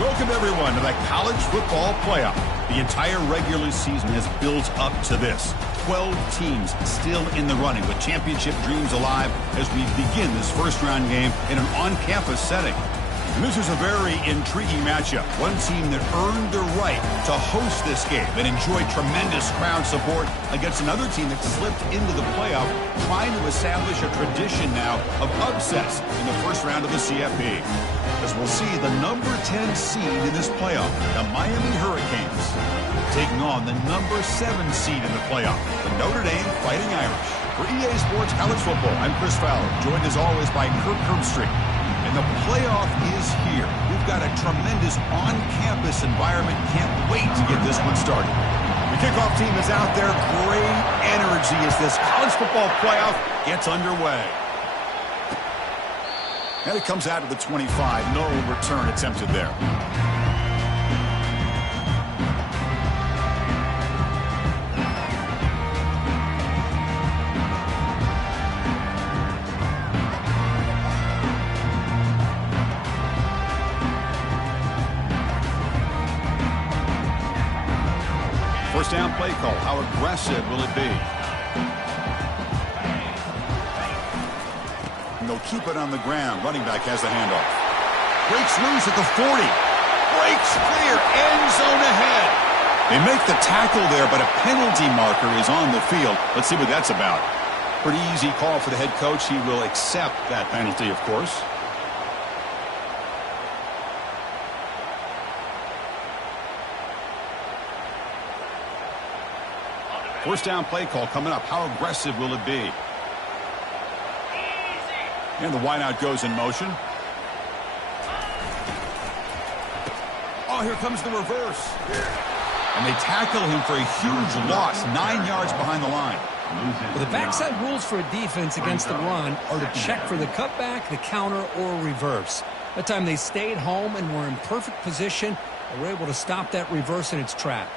Welcome, everyone, to the college football playoff. The entire regular season has built up to this. 12 teams still in the running with championship dreams alive as we begin this first-round game in an on-campus setting. And this is a very intriguing matchup. One team that earned the right to host this game and enjoyed tremendous crowd support against another team that slipped into the playoff, trying to establish a tradition now of upsets in the first round of the CFB. As we'll see the number 10 seed in this playoff, the Miami Hurricanes, taking on the number 7 seed in the playoff, the Notre Dame Fighting Irish. For EA Sports College Football, I'm Chris Fowler, joined as always by Kirk Herbstreit. And the playoff is here. We've got a tremendous on-campus environment. Can't wait to get this one started. The kickoff team is out there. Great energy as this college football playoff gets underway. And it comes out of the 25. No return attempted there. First down play call. How aggressive will it be? And they'll keep it on the ground. Running back has the handoff. Breaks loose at the 40. Breaks clear. End zone ahead. They make the tackle there, but a penalty marker is on the field. Let's see what that's about. Pretty easy call for the head coach. He will accept that penalty, of course. First down play call coming up. How aggressive will it be? And the wideout goes in motion. Oh, here comes the reverse. And they tackle him for a huge loss, 9 yards behind the line. Well, the backside rules for a defense against the run are to check for the cutback, the counter, or reverse. That time they stayed home and were in perfect position and were able to stop that reverse in its track.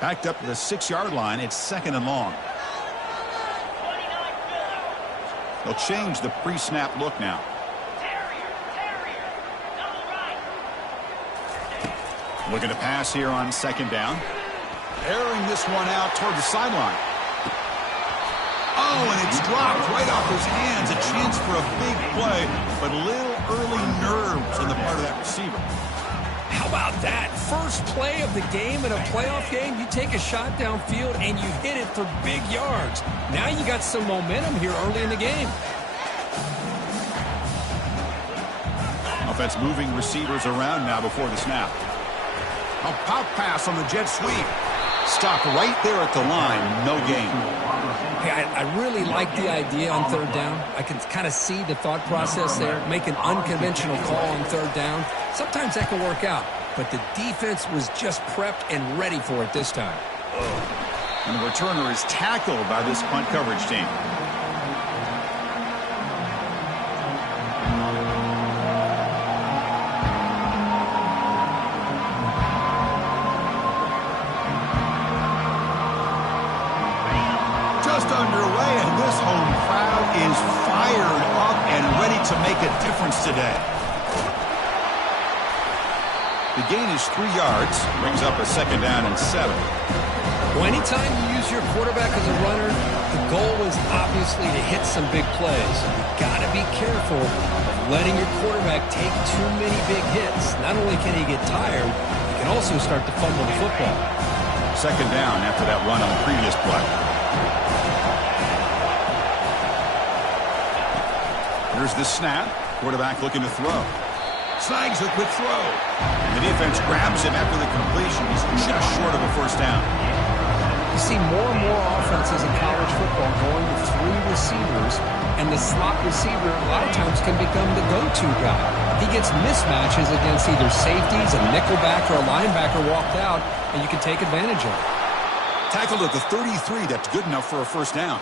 Backed up to the 6-yard line. It's second and long. They'll change the pre-snap look now. Looking to pass here on second down. Airing this one out toward the sideline. Oh, and it's dropped right off his hands. A chance for a big play, but a little early nerves on the part of that receiver. How about that? First play of the game in a playoff game, you take a shot downfield and you hit it for big yards. Now you got some momentum here early in the game. Offense moving receivers around now before the snap. A pop pass on the jet sweep. Stop right there at the line. No gain. Hey, I really like the idea on third down. I can kind of see the thought process there. Make an unconventional call on third down. Sometimes that can work out. But the defense was just prepped and ready for it this time. And the returner is tackled by this punt coverage team. Just underway, and this home crowd is fired up and ready to make a difference today. The gain is 3 yards, brings up a second down and 7. Well, anytime you use your quarterback as a runner, the goal is obviously to hit some big plays. You've got to be careful of letting your quarterback take too many big hits. Not only can he get tired, he can also start to fumble the football. Second down after that run on the previous play. Here's the snap. Quarterback looking to throw. Snags a quick throw. And the defense grabs him after the completion. He's just short of a first down. You see more and more offenses in college football going with 3 receivers, and the slot receiver a lot of times can become the go-to guy. He gets mismatches against either safeties, a nickelback, or a linebacker walked out, and you can take advantage of it. Tackled at the 33. That's good enough for a first down.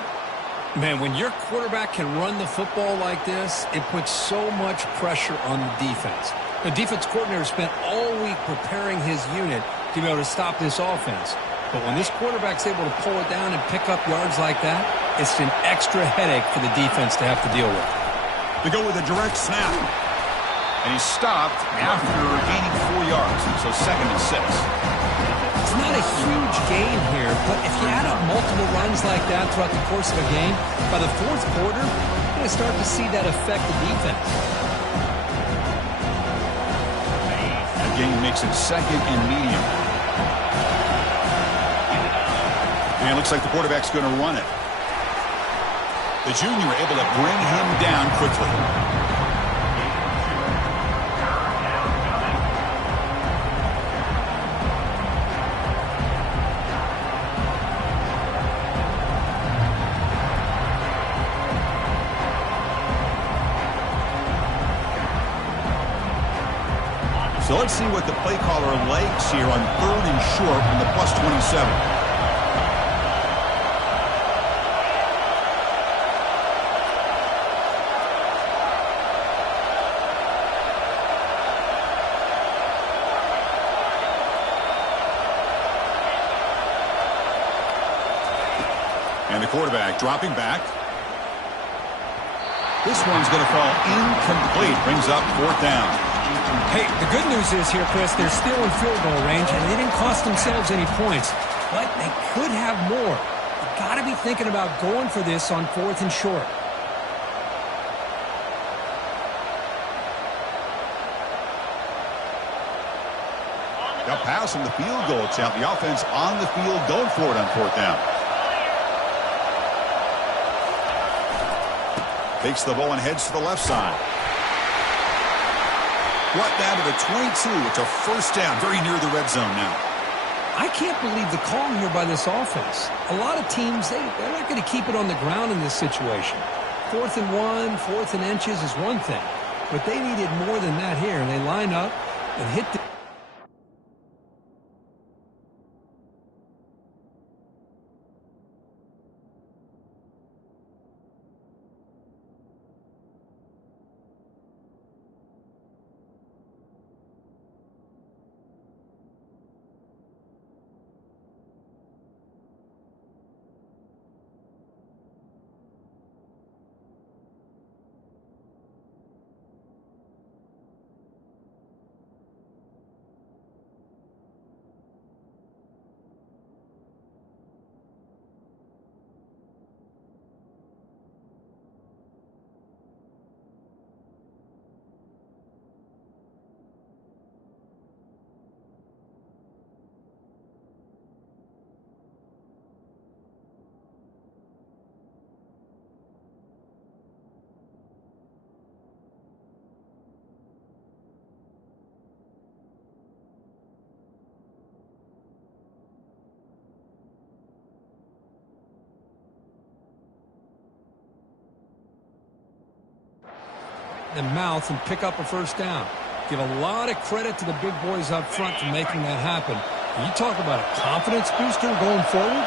Man, when your quarterback can run the football like this, it puts so much pressure on the defense. The defense coordinator spent all week preparing his unit to to be able to stop this offense. But when this quarterback's able to pull it down and pick up yards like that, it's an extra headache for the defense to have to deal with. They go with a direct snap. And he's stopped after gaining 4 yards. So 2nd and 6. It's not a huge gain here, but if you add up multiple runs like that throughout the course of a game, by the 4th quarter, you're going to start to see that affect the defense. The game makes it 2nd and medium. And it looks like the quarterback's going to run it. The junior able to bring him down quickly. So let's see what the play caller likes here on 3rd and short from the +27. And the quarterback dropping back. This one's going to fall incomplete. Brings up 4th down. Hey, the good news is here, Chris, they're still in field goal range, and they didn't cost themselves any points. But they could have more. You've got to be thinking about going for this on 4th and short. They'll pass on the field goal attempt. The offense on the field going for it on 4th down. Takes the ball and heads to the left side. Brought down to the 22. It's a 1st down, very near the red zone now. I can't believe the call here by this offense. A lot of teams, they're not going to keep it on the ground in this situation. 4th and 1, 4th and inches is one thing. But they needed more than that here. They line up and hit the... mouth and pick up a 1st down. Give a lot of credit to the big boys up front for making that happen. When you talk about a confidence booster going forward.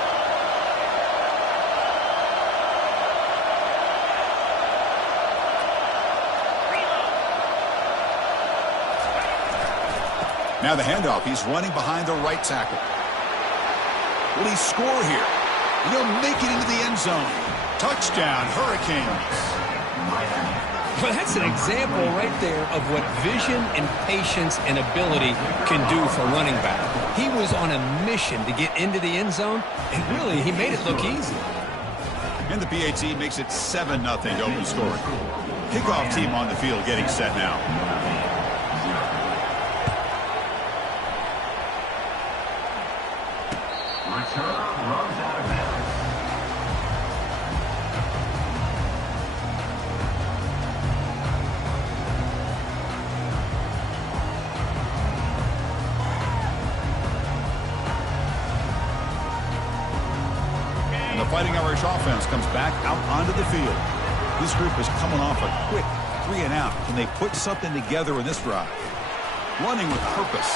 Now the handoff. He's running behind the right tackle. Will he score here? He'll make it into the end zone. Touchdown, Hurricanes. Well, that's an example right there of what vision and patience and ability can do for running back. He was on a mission to get into the end zone, and really, he made it look easy. And the PAT makes it 7-0 to open scoring. Kickoff team on the field getting set now. Fighting Irish offense comes back out onto the field. This group is coming off a quick 3 and out. Can they put something together in this drive? Running with purpose.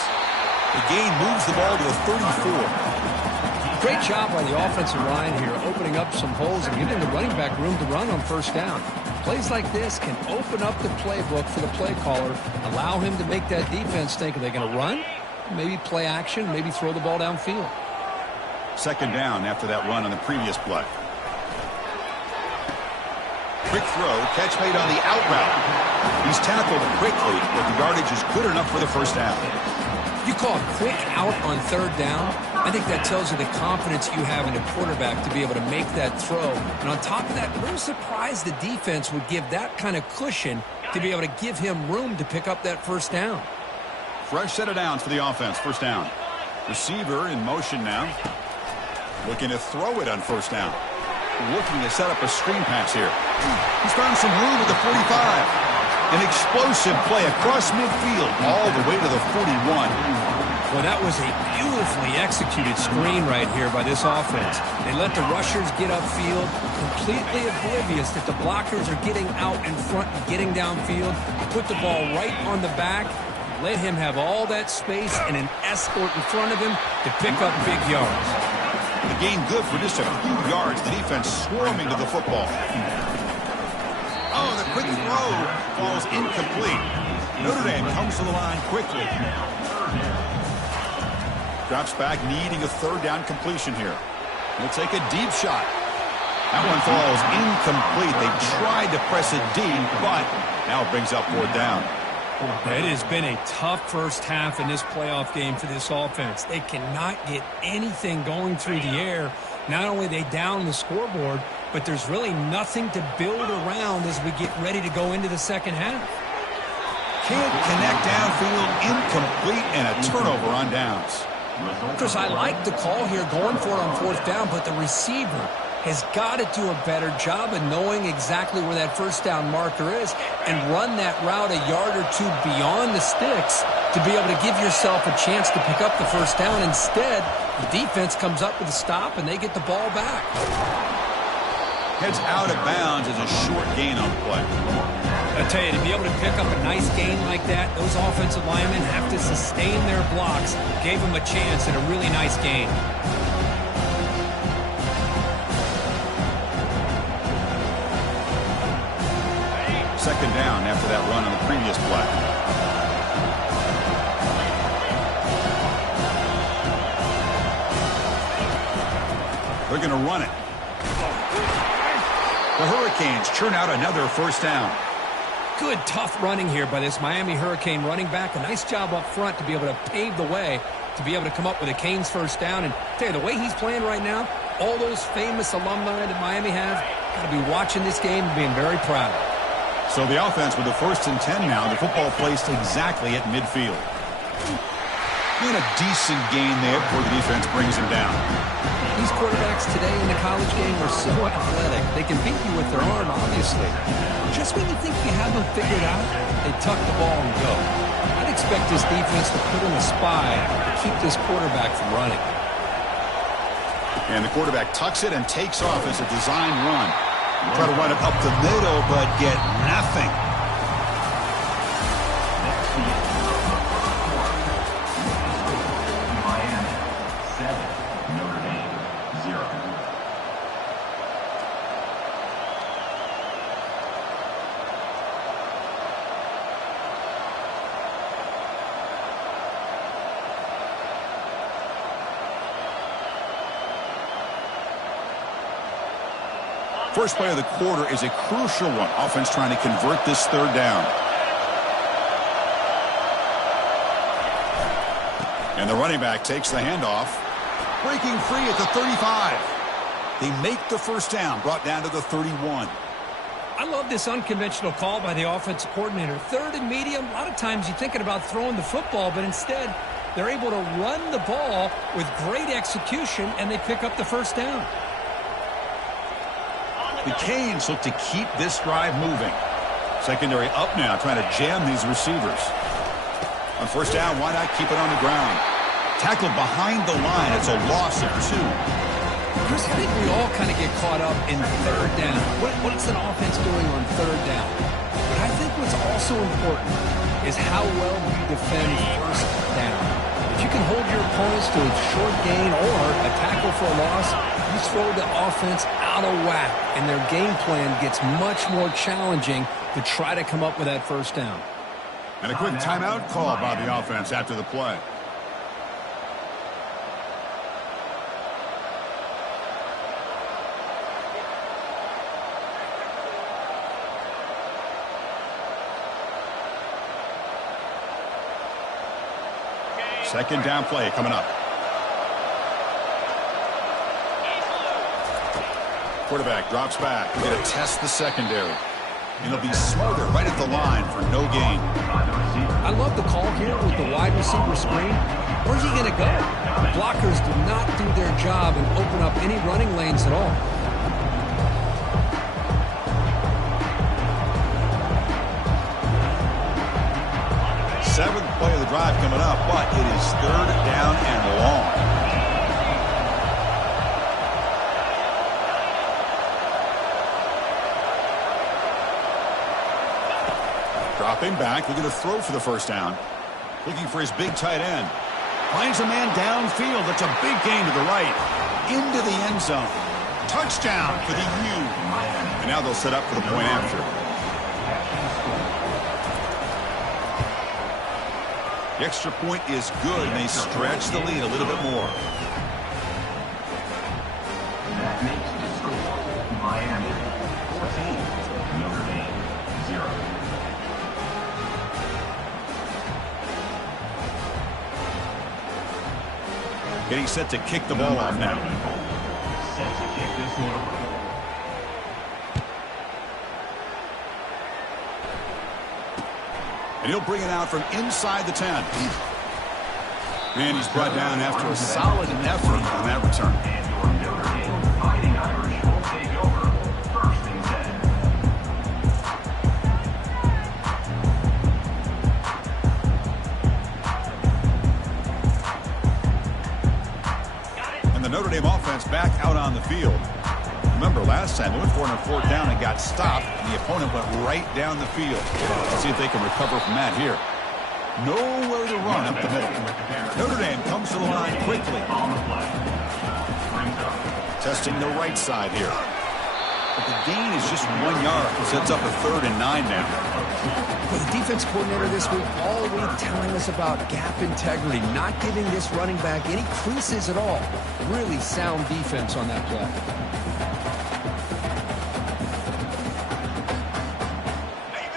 The gain moves the ball to the 34. Great job by the offensive line here, opening up some holes and giving the running back room to run on 1st down. Plays like this can open up the playbook for the play caller, allow him to make that defense think, are they going to run maybe play action, maybe throw the ball downfield. Second down after that run on the previous play. Quick throw, catch made on the out route. He's tackled quickly, but the yardage is good enough for the first down. You call a quick out on third down, I think that tells you the confidence you have in a quarterback to be able to make that throw. And on top of that, a little surprised the defense would give that kind of cushion to be able to give him room to pick up that first down. Fresh set of downs for the offense, first down. Receiver in motion now. Looking to throw it on first down. Looking to set up a screen pass here. He's found some room at the 45. An explosive play across midfield all the way to the 41. Well, that was a beautifully executed screen right here by this offense. They let the rushers get upfield, completely oblivious that the blockers are getting out in front and getting downfield. Put the ball right on the back, let him have all that space and an escort in front of him to pick up big yards. The gain good for just a few yards. The defense swarming to the football. Oh, the quick throw falls incomplete. Notre Dame comes to the line quickly. Drops back, needing a third down completion here. He'll take a deep shot. That one falls incomplete. They tried to press it deep, but now it brings up fourth down. It has been a tough first half in this playoff game for this offense. They cannot get anything going through the air. Not only are they down the scoreboard, but there's really nothing to build around as we get ready to go into the second half. Can't connect downfield, incomplete, and a turnover on downs. Chris, I like the call here going for it on fourth down, but the receiver has got to do a better job of knowing exactly where that first down marker is and run that route a yard or two beyond the sticks to be able to give yourself a chance to pick up the first down. Instead, the defense comes up with a stop and they get the ball back. Heads out of bounds as a short gain on the play. I tell you, to be able to pick up a nice gain like that, those offensive linemen have to sustain their blocks. Gave them a chance at a really nice gain. Second down after that run on the previous play. They're going to run it. The Hurricanes churn out another first down. Good, tough running here by this Miami Hurricane running back. A nice job up front to be able to pave the way to be able to come up with a Canes first down. And tell you, the way he's playing right now, all those famous alumni that Miami have got to be watching this game and being very proud. So the offense with the 1st and 10 now. The football placed exactly at midfield. And a decent gain there before the defense brings him down. These quarterbacks today in the college game are so athletic. They can beat you with their arm, obviously. Just when you think you have them figured out, they tuck the ball and go. I'd expect this defense to put in a spy to keep this quarterback from running. And the quarterback tucks it and takes off as a design run. Try to run it up the middle, but get nothing. First play of the quarter is a crucial one. Offense trying to convert this third down. And the running back takes the handoff. Breaking free at the 35. They make the first down, brought down to the 31. I love this unconventional call by the offensive coordinator. Third and medium, a lot of times you're thinking about throwing the football, but instead they're able to run the ball with great execution, and they pick up the first down. The Canes look to keep this drive moving. Secondary up now, trying to jam these receivers. On first down, why not keep it on the ground? Tackled behind the line. It's a loss of 2. Chris, I think we all kind of get caught up in third down. What's an offense doing on third down? But I think what's also important is how well you defend first down. If you can hold your opponents to a short gain or a tackle for a loss, you throw the offense out of whack, and their game plan gets much more challenging to try to come up with that first down. And a quick timeout call by the offense after the play. Second down play coming up. Quarterback drops back. We're going to test the secondary. And he'll be smothered right at the line for no gain. I love the call here with the wide receiver screen. Where's he going to go? Blockers do not do their job and open up any running lanes at all. Seventh play of the drive coming up, but it is third down and long. Dropping back, they're going to throw for the first down. Looking for his big tight end. Finds a man downfield. That's a big gain to the right. Into the end zone. Touchdown for the U. And now they'll set up for the point after. The extra point is good, and they stretch the lead a little bit more. That makes the score Miami 14, Notre Dame 0. Getting set to kick the ball off now. Set to kick this one away. And he'll bring it out from inside the 10. And he's brought down after a solid effort on that return. And your Notre Dame Fighting Irish will take over. First and 10. And the Notre Dame offense back out on the field. Remember, last time they went for it on fourth down and got stopped, and the opponent went right down the field. Let's see if they can recover from that here. Nowhere to run up the middle. Notre Dame comes to the line quickly. Testing the right side here. But the gain is just 1 yard. Sets up a 3rd and 9 now. For the defense coordinator this week, all week telling us about gap integrity, not giving this running back any creases at all. Really sound defense on that play.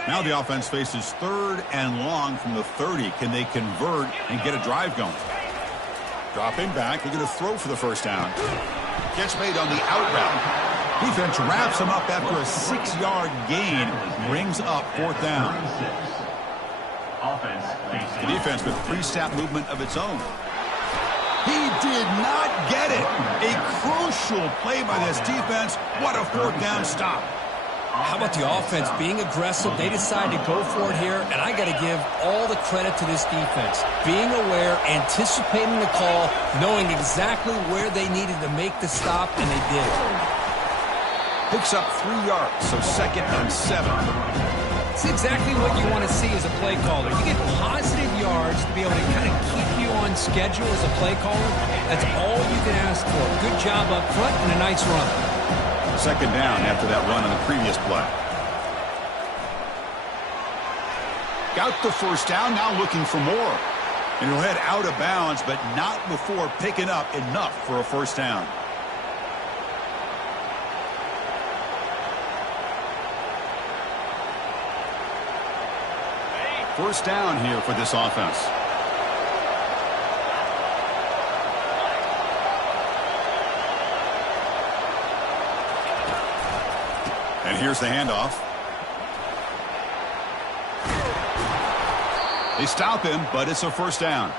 Now the offense faces 3rd and long from the 30. Can they convert and get a drive going? Dropping back. They're going to throw for the first down. Catch made on the out route. Defense wraps him up after a 6-yard gain. Brings up 4th down. The defense with pre-snap movement of its own. He did not get it. A crucial play by this defense. What a 4th down stop. How about the offense being aggressive? They decided to go for it here, and I got to give all the credit to this defense. Being aware, anticipating the call, knowing exactly where they needed to make the stop, and they did. Picks up 3 yards, so 2nd and 7. It's exactly what you want to see as a play caller. You get positive yards to be able to kind of keep you on schedule as a play caller. That's all you can ask for. Good job up front and a nice run. 2nd down after that run on the previous play. Got the first down, now looking for more. And he'll head out of bounds, but not before picking up enough for a first down. First down here for this offense. And here's the handoff. They stop him, but it's a first down.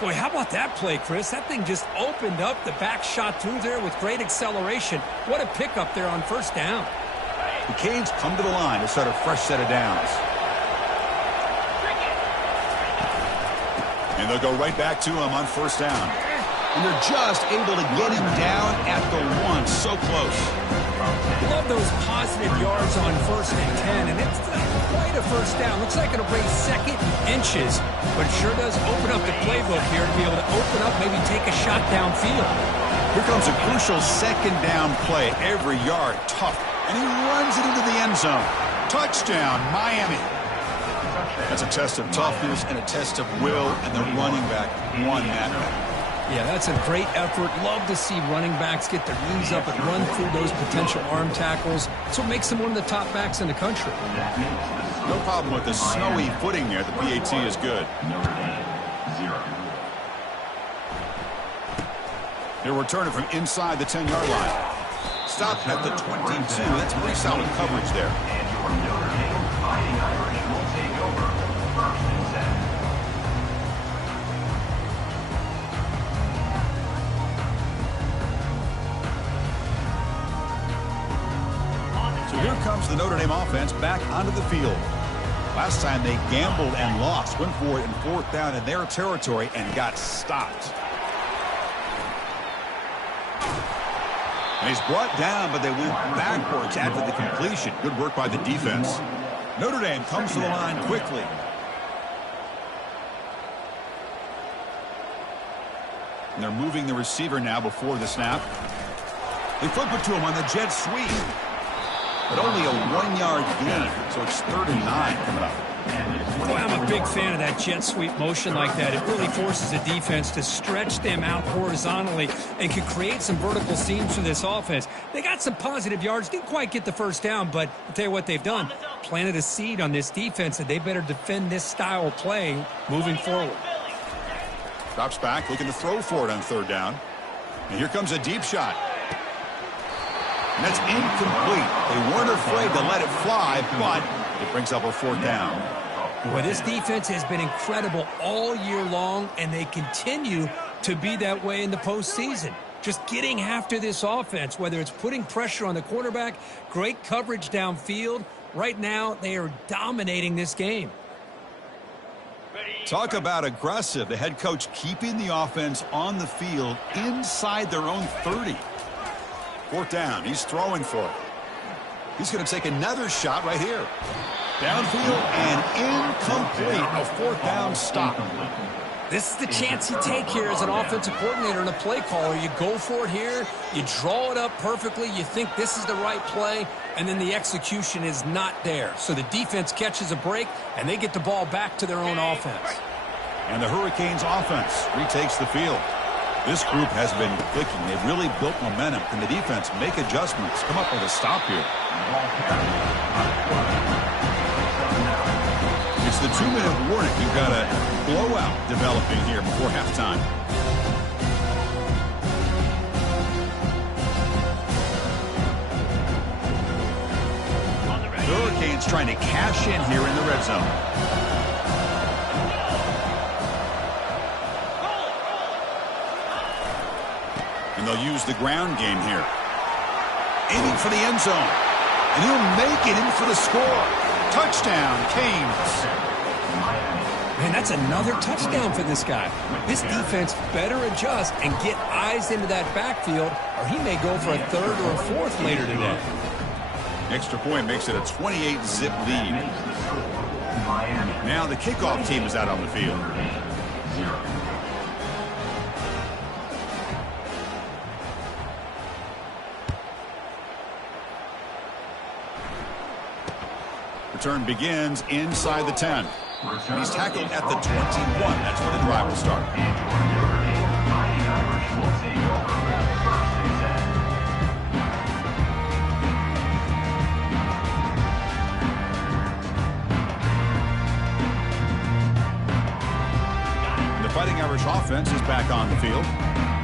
Boy, how about that play, Chris? That thing just opened up. The back shot through there with great acceleration. What a pickup there on first down. The Canes come to the line to start a fresh set of downs. And they'll go right back to him on first down. And they're just able to get him down at the 1. So close. Love those positive yards on 1st and 10, and it's quite a first down. Looks like it'll bring 2nd inches, but it sure does open up the playbook here to be able to open up, maybe take a shot downfield. Here comes a crucial 2nd down play. Every yard tough, and he runs it into the end zone. Touchdown, Miami. That's a test of toughness and a test of will, and the running back won that. Yeah, that's a great effort. Love to see running backs get their knees up and run through those potential arm tackles. That's what makes them one of the top backs in the country. No problem with the snowy footing there. The PAT is good. He'll return it from inside the 10-yard line. Stop at the 22. That's pretty solid coverage there. And your Notre Dame Fighting Irish will take over 1st and 10. So here comes the Notre Dame offense back onto the field. Last time they gambled and lost, went for it in 4th down in their territory and got stopped. And he's brought down, but they went backwards after the completion. Good work by the defense. Notre Dame comes to the line quickly. And they're moving the receiver now before the snap. They flip it to him on the jet sweep. But only a 1-yard gain, so it's 3rd and 9 coming up. Boy, I'm a big fan of that jet sweep motion like that. It really forces the defense to stretch them out horizontally and can create some vertical seams for this offense. They got some positive yards, didn't quite get the 1st down, but I'll tell you what they've done. Planted a seed on this defense, and they better defend this style of play moving forward. Drops back, looking to throw for it on 3rd down. And here comes a deep shot. And that's incomplete. They weren't afraid to let it fly, but it brings up a 4th down. Boy, this defense has been incredible all year long, and they continue to be that way in the postseason. Just getting after this offense, whether it's putting pressure on the quarterback, great coverage downfield. Right now, they are dominating this game. Talk about aggressive. The head coach keeping the offense on the field inside their own 30. 4th down. He's throwing for it. He's going to take another shot right here. Downfield and incomplete. A 4th down stop. This is the chance you take here as an offensive coordinator and a play caller. You go for it here. You draw it up perfectly. You think this is the right play, and then the execution is not there. So the defense catches a break, and they get the ball back to their own offense. And the Hurricanes offense retakes the field. This group has been clicking. They've really built momentum. Can the defense make adjustments? Come up with a stop here. It's the 2-minute warning. You've got a blowout developing here before halftime. The Hurricanes trying to cash in here in the red zone. And they'll use the ground game here. Aiming for the end zone. And he'll make it in for the score. Touchdown, Canes. Man, that's another touchdown for this guy. This defense better adjust and get eyes into that backfield, or he may go for a 3rd or a 4th later today. Extra point makes it a 28-zip lead. Now the kickoff team is out on the field. Return begins inside the 10. And he's tackled at the 21. That's where the drive will start. The Fighting Irish offense is back on the field.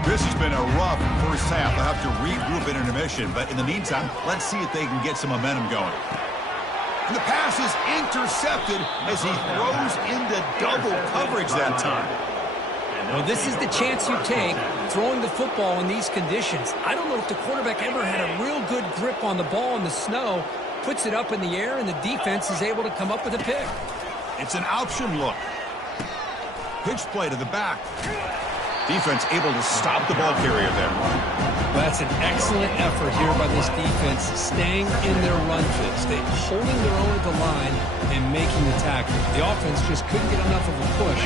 This has been a rough first half. They'll have to regroup in intermission, but in the meantime, let's see if they can get some momentum going. And the pass is intercepted as he throws into double coverage that time. Well, this is the chance you take, throwing the football in these conditions. I don't know if the quarterback ever had a real good grip on the ball in the snow, puts it up in the air, and the defense is able to come up with a pick. It's an option look. Pitch play to the back. Defense able to stop the ball carrier there. That's an excellent effort here by this defense, staying in their run fits. They're holding their own at the line and making the tackle. The offense just couldn't get enough of a push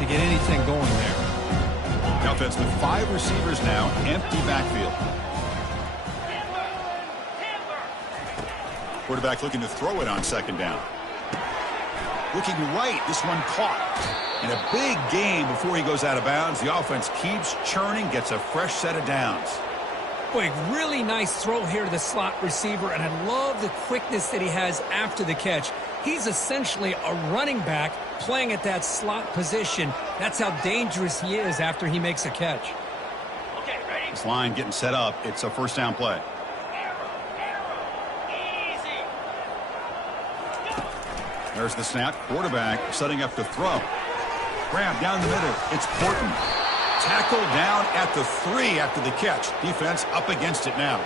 to get anything going there. The offense with 5 receivers now, empty backfield. Quarterback looking to throw it on 2nd down. Looking right, this one caught. And a big gain before he goes out of bounds. The offense keeps churning, gets a fresh set of downs. Boy, really nice throw here to the slot receiver, and I love the quickness that he has after the catch. He's essentially a running back playing at that slot position. That's how dangerous he is after he makes a catch. Okay, ready? This line getting set up. It's a first down play. There's the snap. Quarterback setting up to throw. Grab down the middle. It's Porton. Tackle down at the 3 after the catch. Defense up against it now.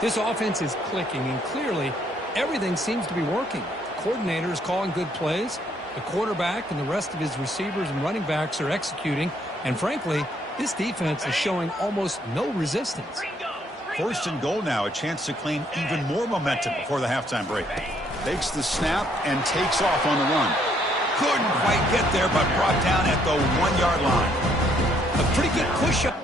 This offense is clicking, and clearly everything seems to be working. The coordinator is calling good plays. The quarterback and the rest of his receivers and running backs are executing. And frankly, this defense is showing almost no resistance. First and goal now. A chance to claim even more momentum before the halftime break. Takes the snap and takes off on the run. Couldn't quite get there, but brought down at the 1-yard line. A pretty good push-up.